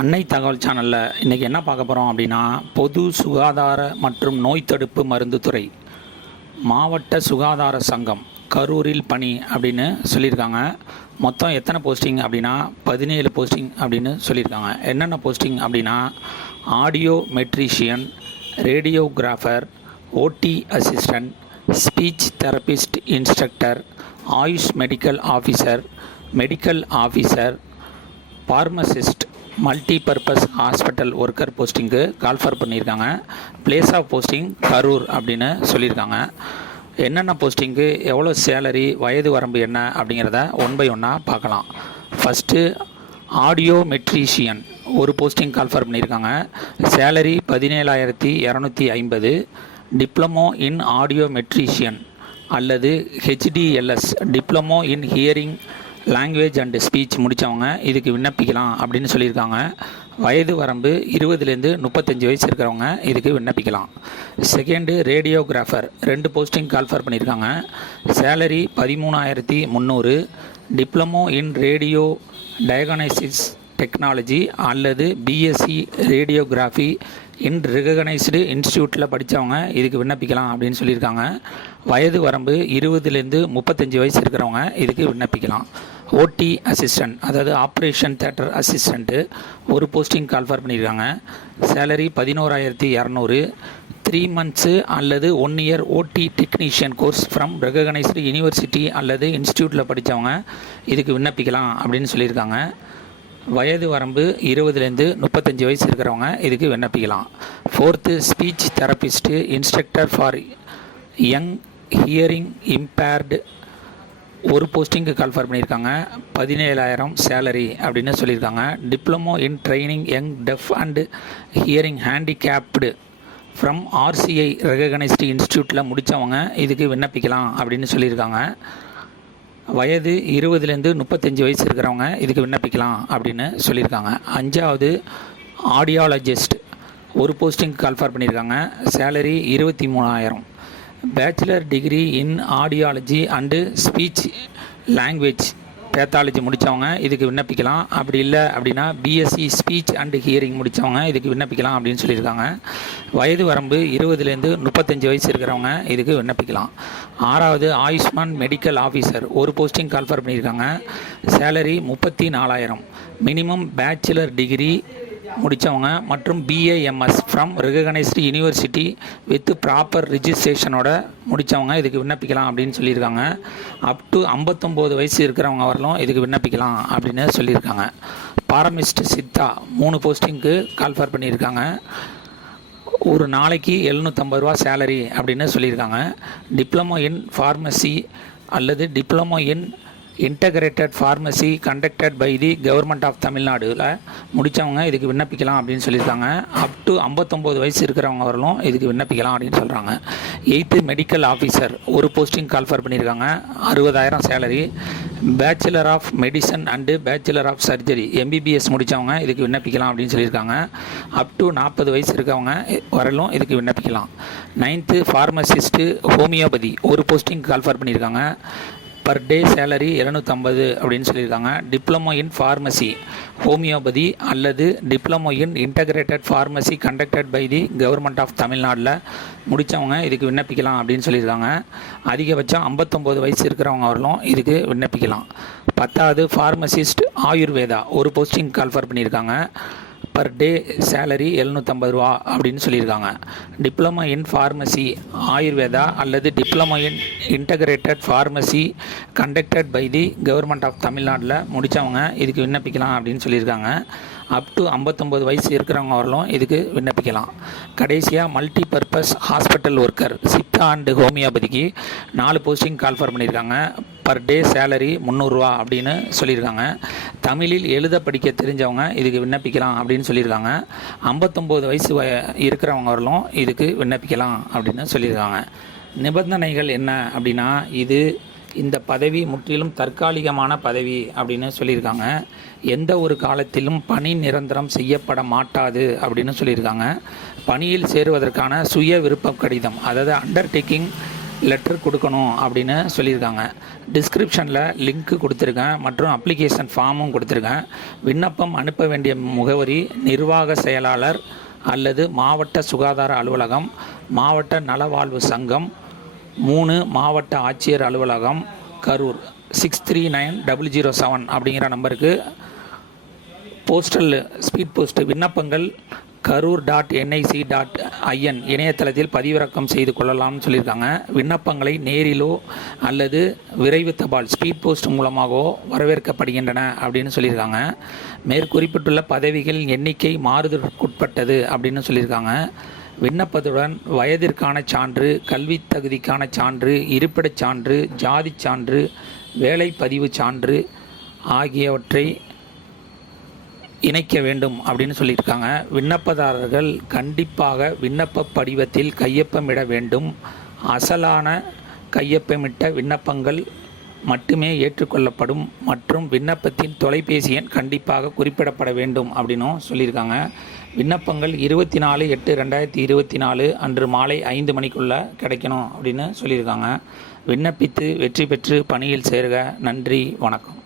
அன்னை தகவல் சேனலில் இன்றைக்கி என்ன பார்க்க போகிறோம் அப்படின்னா, பொது சுகாதார மற்றும் நோய் தடுப்பு மருந்து துறை மாவட்ட சுகாதார சங்கம் கரூரில் பணி அப்படின்னு சொல்லியிருக்காங்க. மொத்தம் எத்தனை போஸ்டிங் அப்படின்னா 17 போஸ்டிங் அப்படின்னு சொல்லியிருக்காங்க. என்னென்ன போஸ்டிங் அப்படின்னா, audiometrician, radiographer, OT assistant, speech therapist instructor, AYUSH medical officer, pharmacist, multi purpose hospital worker போஸ்டிங்கு கால்ஃபர் பண்ணியிருக்காங்க. பிளேஸ் ஆஃப் போஸ்டிங் கரூர் அப்படின்னு சொல்லியிருக்காங்க. என்னென்ன போஸ்டிங்கு, எவ்வளோ சேலரி, வயது வரம்பு என்ன அப்படிங்கிறத ஒன் பை ஒன்னாக பார்க்கலாம். ஃபஸ்ட்டு ஆடியோ மெட்ரிஷியன் ஒரு போஸ்டிங் கால்ஃபர் பண்ணியிருக்காங்க. Salary 17,250. Diploma in audiometrician அல்லது HDLS diploma in hearing language and speech முடித்தவங்க இதுக்கு விண்ணப்பிக்கலாம் அப்படின்னு சொல்லியிருக்காங்க. வயது வரம்பு 20லேருந்து 35 வயசு இருக்கிறவங்க இதுக்கு விண்ணப்பிக்கலாம். செகண்டு ரேடியோகிராஃபர் 2 போஸ்டிங் கால்ஃபர் பண்ணியிருக்காங்க. Salary 13,300. Diploma in radio diagnosis technology அல்லது பிஎஸ்சி ரேடியோகிராஃபி இன் ரெகனைஸ்டு இன்ஸ்டியூட்டில் படித்தவங்க இதுக்கு விண்ணப்பிக்கலாம் அப்படின்னு சொல்லியிருக்காங்க. வயது வரம்பு 20லேருந்து 35 வயசு இருக்கிறவங்க இதுக்கு விண்ணப்பிக்கலாம். ஓடி அசிஸ்டன்ட் அதாவது ஆப்ரேஷன் தியேட்டர் அசிஸ்டண்ட்டு ஒரு போஸ்டிங் கால்ஃபர் பண்ணியிருக்காங்க. சேலரி 11,200. 3 months அல்லது 1 year ஓடி technician course from recognised university அல்லது இன்ஸ்டியூட்டில் படித்தவங்க இதுக்கு விண்ணப்பிக்கலாம் அப்படின்னு சொல்லியிருக்காங்க. வயது வரம்பு 20லேருந்து 35 வயசு இருக்கிறவங்க இதுக்கு விண்ணப்பிக்கலாம். Fourth speech therapist instructor for young hearing impaired ஒரு போஸ்டிங்கு கால்ஃபர் பண்ணியிருக்காங்க. 17,000 சேலரி அப்படின்னு சொல்லியிருக்காங்க. Diploma in training young deaf and hearing handicapped from RCI recognised இன்ஸ்டியூட்டில் முடித்தவங்க இதுக்கு விண்ணப்பிக்கலாம் அப்படின்னு சொல்லியிருக்காங்க. வயது 20லேருந்து 35 வயசு இருக்கிறவங்க இதுக்கு விண்ணப்பிக்கலாம் அப்படின்னு சொல்லியிருக்காங்க. 5வது ஆடியாலஜிஸ்ட் ஒரு போஸ்டிங் கால்ஃபர் பண்ணியிருக்காங்க. Salary 23,000. Bachelor degree in audiology and speech language pathology முடித்தவங்க இதுக்கு விண்ணப்பிக்கலாம். அப்படி இல்லை அப்படின்னா பிஎஸ்சி ஸ்பீச் அண்டு ஹியரிங் முடித்தவங்க இதுக்கு விண்ணப்பிக்கலாம் அப்படின்னு சொல்லியிருக்காங்க. வயது வரம்பு 20லேருந்து 35 வயசு இருக்கிறவங்க இதுக்கு விண்ணப்பிக்கலாம். 6வது ஆயுஷ்மான் மெடிக்கல் ஆஃபீஸர் ஒரு போஸ்டிங் கால்ஃபர் பண்ணியிருக்காங்க. சேலரி 34,000. மினிமம் பேச்சுலர் டிகிரி முடித்தவங்க மற்றும் BAMS from recognised university with proper ரிஜிஸ்ட்ரேஷனோட முடித்தவங்க இதுக்கு விண்ணப்பிக்கலாம் அப்படின்னு சொல்லியிருக்காங்க. அப் டு 59 வயசு இருக்கிறவங்க வரலும் இதுக்கு விண்ணப்பிக்கலாம் அப்படின்னு சொல்லியிருக்காங்க. பாரமிஸ்ட் சித்தா 3 போஸ்டிங்க்கு கால்ஃபர் பண்ணியிருக்காங்க. ஒரு நாளைக்கு 750 ரூபா சேலரி அப்படின்னு சொல்லியிருக்காங்க. டிப்ளமோ இன் ஃபார்மசி அல்லது diploma in integrated pharmacy conducted by the government of தமிழ்நாடுல முடித்தவங்க இதுக்கு விண்ணப்பிக்கலாம் அப்படின்னு சொல்லியிருக்காங்க. அப் டு 59 வயசு இருக்கிறவங்க வரலும் இதுக்கு விண்ணப்பிக்கலாம் அப்படின்னு சொல்கிறாங்க. 8th மெடிக்கல் ஆஃபீஸர் ஒரு போஸ்டிங் கால்ஃபர் பண்ணியிருக்காங்க. 60,000 salary. Bachelor of medicine and bachelor of surgery MBBS முடித்தவங்க இதுக்கு விண்ணப்பிக்கலாம் அப்படின்னு சொல்லியிருக்காங்க. அப் டு 40 வயசு இருக்கவங்க வரலும் இதுக்கு விண்ணப்பிக்கலாம். 9th ஃபார்மசிஸ்ட்டு ஹோமியோபதி ஒரு போஸ்டிங் கால்ஃபர் பண்ணியிருக்காங்க. பர் டே சேலரி 750 அப்படின்னு சொல்லியிருக்காங்க. டிப்ளமோ இன் ஃபார்மசி ஹோமியோபதி அல்லது diploma in integrated pharmacy conducted by the government of தமிழ்நாட்டில் முடித்தவங்க இதுக்கு விண்ணப்பிக்கலாம் அப்படின்னு சொல்லியிருக்காங்க. அதிகபட்சம் 59 வயசு இருக்கிறவங்க வரலும் இதுக்கு விண்ணப்பிக்கலாம். 10வது ஃபார்மசிஸ்ட் ஆயுர்வேதா ஒரு போஸ்டிங் கால்ஃபர் பண்ணியிருக்காங்க. பர் டே சேலரி 750 ரூபா அப்படின்னு சொல்லியிருக்காங்க. டிப்ளமோ இன் ஃபார்மசி ஆயுர்வேதா அல்லது diploma in integrated pharmacy conducted by the government of தமிழ்நாட்டில் முடித்தவங்க இதுக்கு விண்ணப்பிக்கலாம் அப்படின்னு சொல்லியிருக்காங்க. அப் டு 59 வயசு இருக்கிறவங்க வரலும் இதுக்கு விண்ணப்பிக்கலாம். கடைசியாக multi purpose hospital worker Siddha and ஹோமியோபதிக்கு 4 போஸ்டிங் கால்ஃபர் பண்ணியிருக்காங்க. பர் டே சேலரி 300 ரூபா அப்படின்னு சொல்லியிருக்காங்க. தமிழில் எழுத படிக்க தெரிஞ்சவங்க இதுக்கு விண்ணப்பிக்கலாம் அப்படின்னு சொல்லியிருக்காங்க. 59 வயசு இருக்கிறவங்க வரலும் இதுக்கு விண்ணப்பிக்கலாம் அப்படின்னு சொல்லியிருக்காங்க. நிபந்தனைகள் என்ன அப்படின்னா, இந்த பதவி முற்றிலும் தற்காலிகமான பதவி அப்படின்னு சொல்லியிருக்காங்க. எந்த ஒரு காலத்திலும் பணி நிரந்தரம் செய்யப்பட மாட்டாது அப்படின்னு சொல்லியிருக்காங்க. பணியில் சேருவதற்கான சுய விருப்ப கடிதம் அதாவது அண்டர்டேக்கிங் லெட்டர் கொடுக்கணும் அப்படின்னு சொல்லியிருக்காங்க. டிஸ்கிரிப்ஷனில் லிங்க்கு கொடுத்துருக்கேன் மற்றும் அப்ளிகேஷன் ஃபார்மும் கொடுத்துருக்கேன். விண்ணப்பம் அனுப்ப வேண்டிய முகவரி நிர்வாக செயலாளர் அல்லது மாவட்ட சுகாதார அலுவலகம், மாவட்ட நலவாழ்வு சங்கம், 3 மாவட்ட ஆட்சியர் அலுவலகம், கரூர் 639007 அப்படிங்கிற நம்பருக்கு போஸ்டல் ஸ்பீட் போஸ்ட் விண்ணப்பங்கள் karur.nic.in இணையதளத்தில் பதிவிறக்கம் செய்து கொள்ளலாம்னு சொல்லியிருக்காங்க. விண்ணப்பங்களை நேரிலோ அல்லது விரைவு தபால் ஸ்பீட் போஸ்ட் மூலமாகவோ வரவேற்கப்படுகின்றன அப்படின்னு சொல்லியிருக்காங்க. மேற்குறிப்பிட்டுள்ள பதவிகள் எண்ணிக்கை மாறுதலுக்குட்பட்டது அப்படின்னு சொல்லியிருக்காங்க. விண்ணப்பத்துடன் வயதிற்கான சான்று, கல்வி தகுதிக்கான சான்று, இருப்பிடச் சான்று, ஜாதி சான்று, வேலைப்பதிவு சான்று ஆகியவற்றை இணைக்க வேண்டும் அப்படின்னு சொல்லியிருக்காங்க. விண்ணப்பதாரர்கள் கண்டிப்பாக விண்ணப்ப படிவத்தில் கையொப்பமிட வேண்டும். அசலான கையொப்பமிட்ட விண்ணப்பங்கள் மட்டுமே ஏற்றுக்கொள்ளப்படும் மற்றும் விண்ணப்பத்தின் தொலைபேசி எண் கண்டிப்பாக குறிப்பிடப்பட வேண்டும் அப்படின்னும் சொல்லியிருக்காங்க. விண்ணப்பங்கள் 24/8/2024 அன்று மாலை 5 மணிக்குள்ளே கிடைக்கணும் அப்படின்னு சொல்லியிருக்காங்க. விண்ணப்பித்து வெற்றி பெற்று பணியில் சேர்க. நன்றி, வணக்கம்.